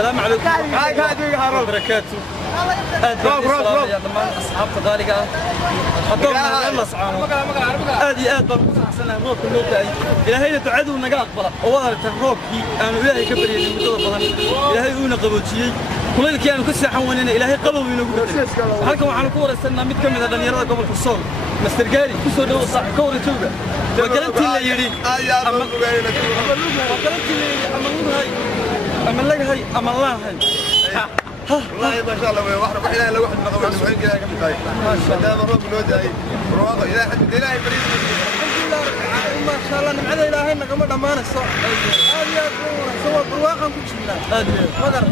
السلام عليكم وبركاته. يا ضمان أصحاب غالية حطونا الله سبحانه هذه بصحنا روك النوبة إلهي تعدوا النجاح بلا وهذا الروك أنا إلهي كبر المدة بدن إلهي يقولنا قبوتي كل كانوا كسر حوالينا إلهي قبوا ينقول هلكم على كورة السنة متكمل هذا يرى قبل الحصول مستر جاري كسر دو صح كورة توبة وكلمت اللي يريد وكلمت اللي أما لك هاي أما الله هاي والله ما شاء الله واحد إلهي لو واحد نقوم على سبعين كذا كم طيب ما روك النوبة رواقة إلهي حد إلهي بريد ما شاء الله نمعذ إلهي نقوم دمان الصوت سوى برواقا كل شيء مقر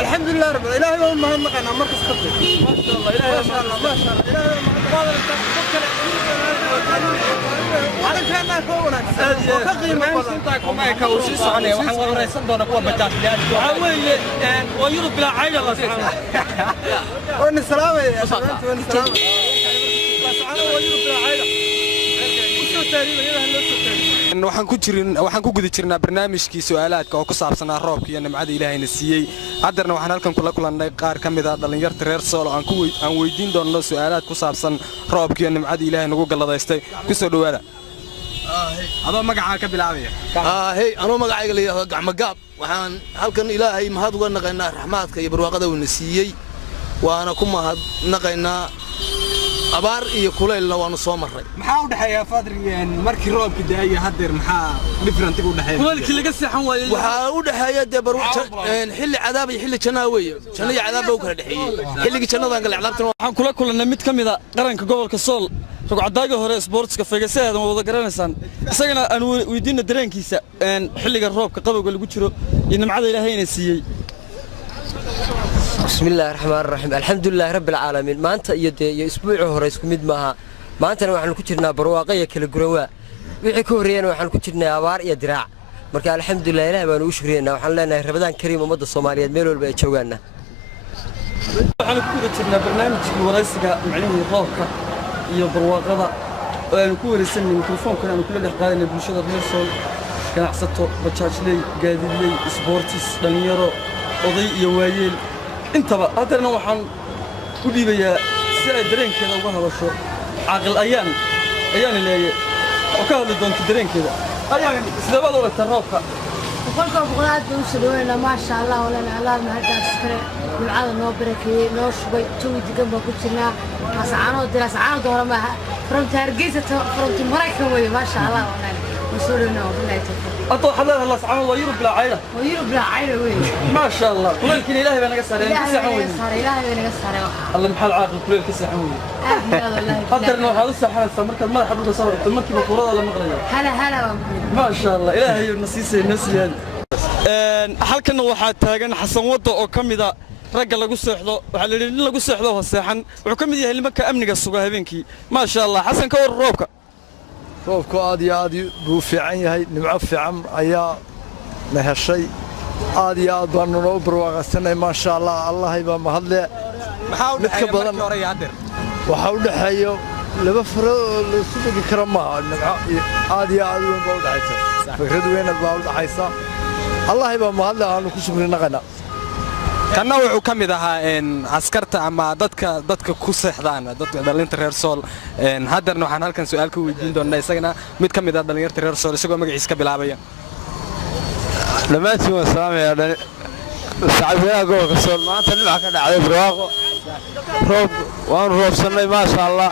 الحمد لله رب الإلهي هو مهم مقعنا مركز خطي ما شاء الله إلهي ما شاء الله ما شاء الله إلهي هذا كان كونا وكقيمة سنتكم ما يكوشي صانع وحنا ورئيسنا دونا قوة بتاعت عوي ويرد بلا عين الله سبحانه وإن السلام يا شباب وإن السلام بس أنا ويرد بلا عين waxaan ku guda jirnaa barnaamijkii su'aalaadka oo ku saabsanaa roobka iyo nimcada Ilaahayna siiyay haddana waxaan halkan kula kulannay qaar ka mid ah dhalinyarta reer Sool aan weydiin doono su'aalaad ku saabsan roobka iyo nimcada Ilaahay nagu galladaystay ku soo dhawaada adoo magacaaga ka bilaabaya anoo magacayga leeyahay gacmo gaab waxaan halkan Ilaahay mahad uga naqaynaa raxmaadka iyo barwaaqada uu na siiyay waana ku mahad naqaynaa abaar iyo kuleylna waanu soo maray maxaa u dhaxeeya fadrigan markii roobka da'ay hadeer maxaa different u dhaxeeya kuleylkii laga seexan waayay waxa u dhaxeeya xilli cadaab iyo xilli janaa weeye janna iyo cadaab baa u kala dhaxeeyay xilligii jannadan gal cadaabtan waxaan kula kulannay mid kamid ah qaranka gobolka Sool rugcadaaga hore sportska Feegaseeda wada garanaysan isagana aan weydiina dareenkiisa xilliga roobka qabowga lagu jiro iyo nimcada Ilaahayna siiyay بسم الله الرحمن الرحيم الحمد لله رب العالمين ما أنت يا أسبوع هورا يسكمد معها ما أنت نحن كترنا برواقية كل جرواء ويحكورينا ونحن كترنا أوار يا دراع مركا الحمد لله لا ما نوشرينا وحنا لنا رمضان كريم ومد الصومالية ميلو البيت شوقنا نحن كترنا برنامج ورئيسك معلومة الروكة يا برواقة ونكون رسالة الميكروفون كنا كل اللي قاعدين بنشوف الرسول كان عصته بتشارجلي قاعد لي سبورتس دنيرو قضي يوايل انت هذا waxaan ku dhiibayaa si ay dareenkeeda uga hadasho aqal ayaan leeyahay oo ka hadli doonto dareenkeeda ayaan isdabada wada roobka qolka buqaad uu sameeyay ma sha Allah wala Allah ma hada iskare bulcada noo barakeeyay noo shubay tuwi digan ba ku jirnaa ascaano diraascaano doora ma from Hargeysa from Maraykan way ma sha Allah wala وصلنا والله تفضل أطول حلال الله سبحانه الله يرب لا عيلة ويرب لا عيلة وين ما شاء الله كل إلهي بنا قصر إلهي بنا قصر الله محل عاقل كل الكسر حوي قدر إنه هذا السحاب استمر كل ما حد صار تمرك بقرار ولا مقرية هلا ما شاء الله إلهي النصيص النسي حلقنا واحد تاجن حسن وضع أو كم إذا رجل لقوا سحله وعلى اللي لقوا سحله والساحن وكم إذا اللي مكة أمنك السجاه بينكي ما شاء الله حسن كور روكا roobku aad iyo aad buu fiican yahay nimco fiican ayaa na heshay aad iyo aad baanu noo barwaaqasanay ma sha Allah Allahay baa mahadle maxaa u dhaxeeya markii hore hadeer waxa u dhaxeeyo laba faro la sugi karo ma nimco aad iyo aad weyn baa u dhaxaysa fikrad weyn baa u dhaxaysa Allahay baa mahadle aanu ku shukrinaqana kana wuxuu ka mid ahaa askarta ama dadka ku seexdaan dadka dhalinta reer Sool hadarna waxaan halkan su'aal ka weydiin doonaa isagana mid ka mid ah dhalinyarta reer Sool isagoo magaciisa ka bilaabaya dhamaantiin waan salaamayaa shacabka gobolka Sool maanta nimca ka dhacday barwaaqo roob waan roobsanay ma sha Allah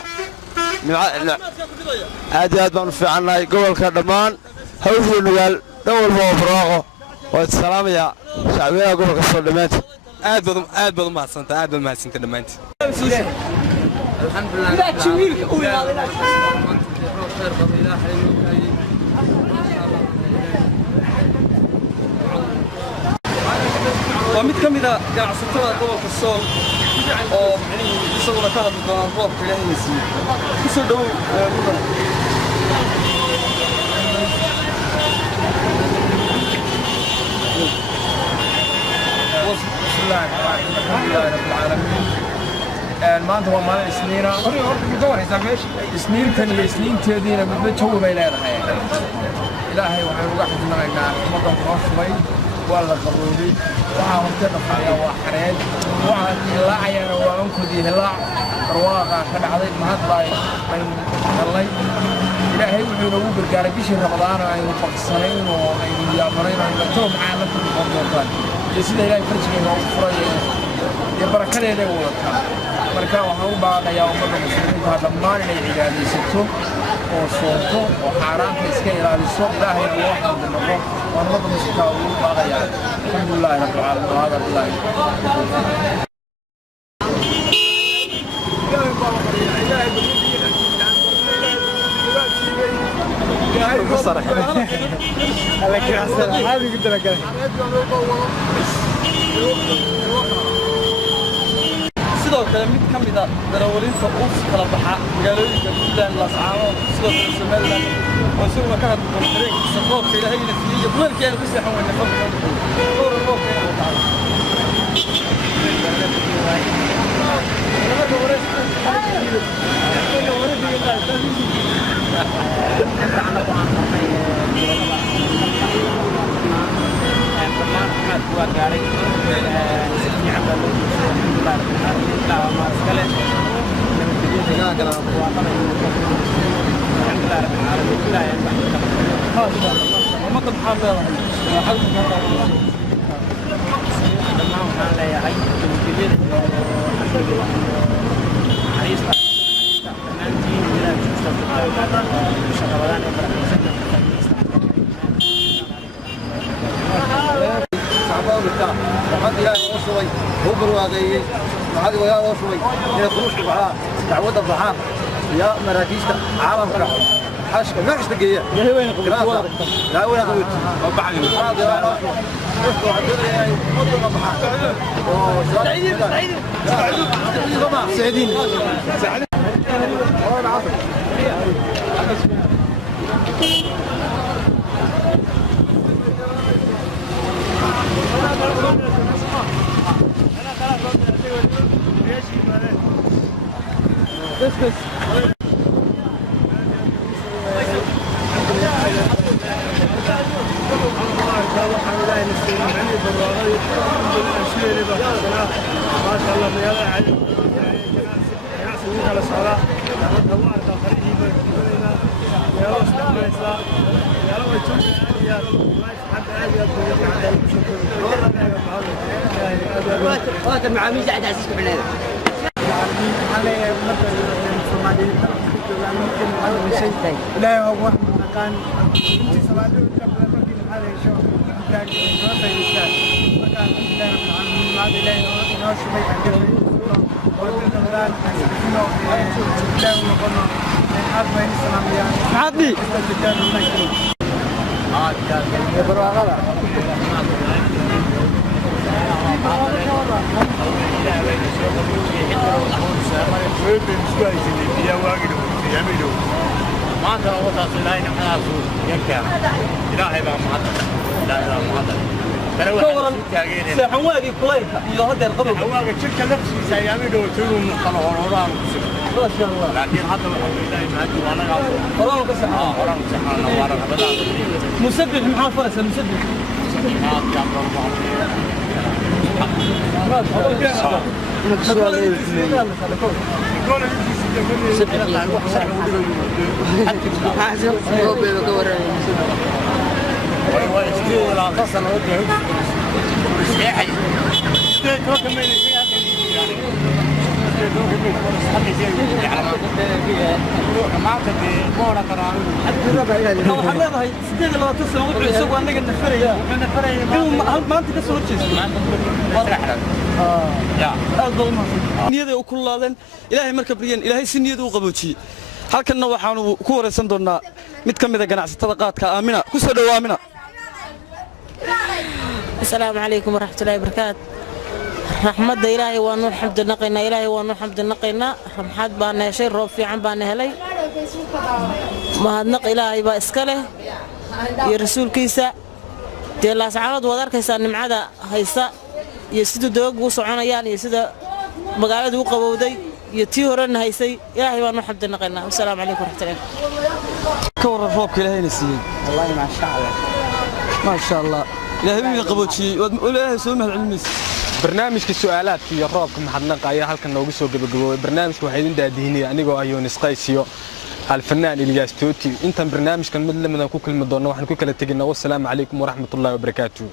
aad iyo aad baan u fiicanahay gobolka dhamaan hawsha nugaal dhan walba barwaaqo waan salaamayaa shacabka gobolka Sool dhamaantiin aad baad u mahadsantahay dhamaantiin الحمد لله جميل ومid kamida ganacsatada gobolka Sool oo isaguna ka hadli doona roobka Ilaahay siiyay ku soo dhaw mudan بسم الله الرحمن الرحيم رب العالمين maanta waa maalin isniina isniintan midba jawi bay leedahay ilaahay waxaan uga xidhnaynaa ummadan noo shubay ولا قبولي وعم تدفع وحريج وعم لا عيان وعم كذي هلا رواقة كان عظيم مهضاي من الله إلهي وحنا وبرجال بيش رمضان أيوة فقصين وأيوة يامرين أيوة توم عالم في القرآن يصير إلهي فرجنا وفرج يبركنا إليه وقتها مركا وحنا بعد يوم المسلمين هذا ما نيجي على ستو وصوته وحرام إسكيل على الصوت إلهي الواحد من الله ونرد مستوى بعد يعني الحمد لله رب العالمين وهذا الله sidoo kale mid ka mid ah darawaliinta u kala baxa magaalooyinka Puntland la saaro sidoo kale Somaliland oo isaguna ka hadlo dareenkiisa roobka Ilaahayna siiyay kuleelkeena ku seexan wayna fadlan roobka وحد إلى وصوي هو برواقي وحد ويا وصوي إلى خروج البحار تعود الضحام يا مراكز عالم كله حاشك ما فيش دقيقة يا وين قلت لا وين قلت وبعد هذا لا سعيدين سعيدين لا هو كان سوالف هذا الشيء كان يوصل مكان ما لا ناس ما يقدر وبالتالي إنه لا نقولنا هذا ما يسمى يعني عادي ما أنت وصلت إلى هنا خلاص يكمل إلهي بقى معطل لا إله معطل سحواقي كليها iyo hadeer qabab حواقي شركة نفسي سيعملوا تلون قنوات ما شاء الله لكن هذا إلهي ما هدي ولا قاعد قرآن كسح قرآن سبحانه وتعالى بدأ مسدد محمد فرس مسدد ما يا niyada u kululaadeen ilaahay marka bariyan ilaahay si niyada u qaboojiyay halkanna waxaanu ku wareysan doonaa mid ka mid ah ganacsatada qaadka Aamina ku soo dhaw Aamina السلام عليكم ورحمة الله وبركاته رحمة إلهي وانو الحمد نقينا إلهي وانو الحمد نقينا رحمة بانا شيء روب في عن بانا هلي ما هنق إلهي باسكله يا رسول كيسا دي الله سعود ودار كيسا نمعدا هيسا يسيدو دوق وصعنا يعني يسيدو مقالد وقبودي يتيهرن هيسي إلهي وانو الحمد نقينا والسلام عليكم ورحمة الله كور الروب إلهي نسيين والله ما شاء الله ما شاء الله ilaahay qaboojiyay ilaahay soo mahad cilmiis barnaamijka su'aalaadka iyo roobka mahadnaqa ayaa halkan noogu soo gabagaboobay barnaamijku waxay idin daadihinaya anigoo ah Yoonis Qaysiyo الفنان إلياس توتي انت برنامج كان مدلمنا كل مدونة وحنا كل تجينا والسلام عليكم ورحمة الله وبركاته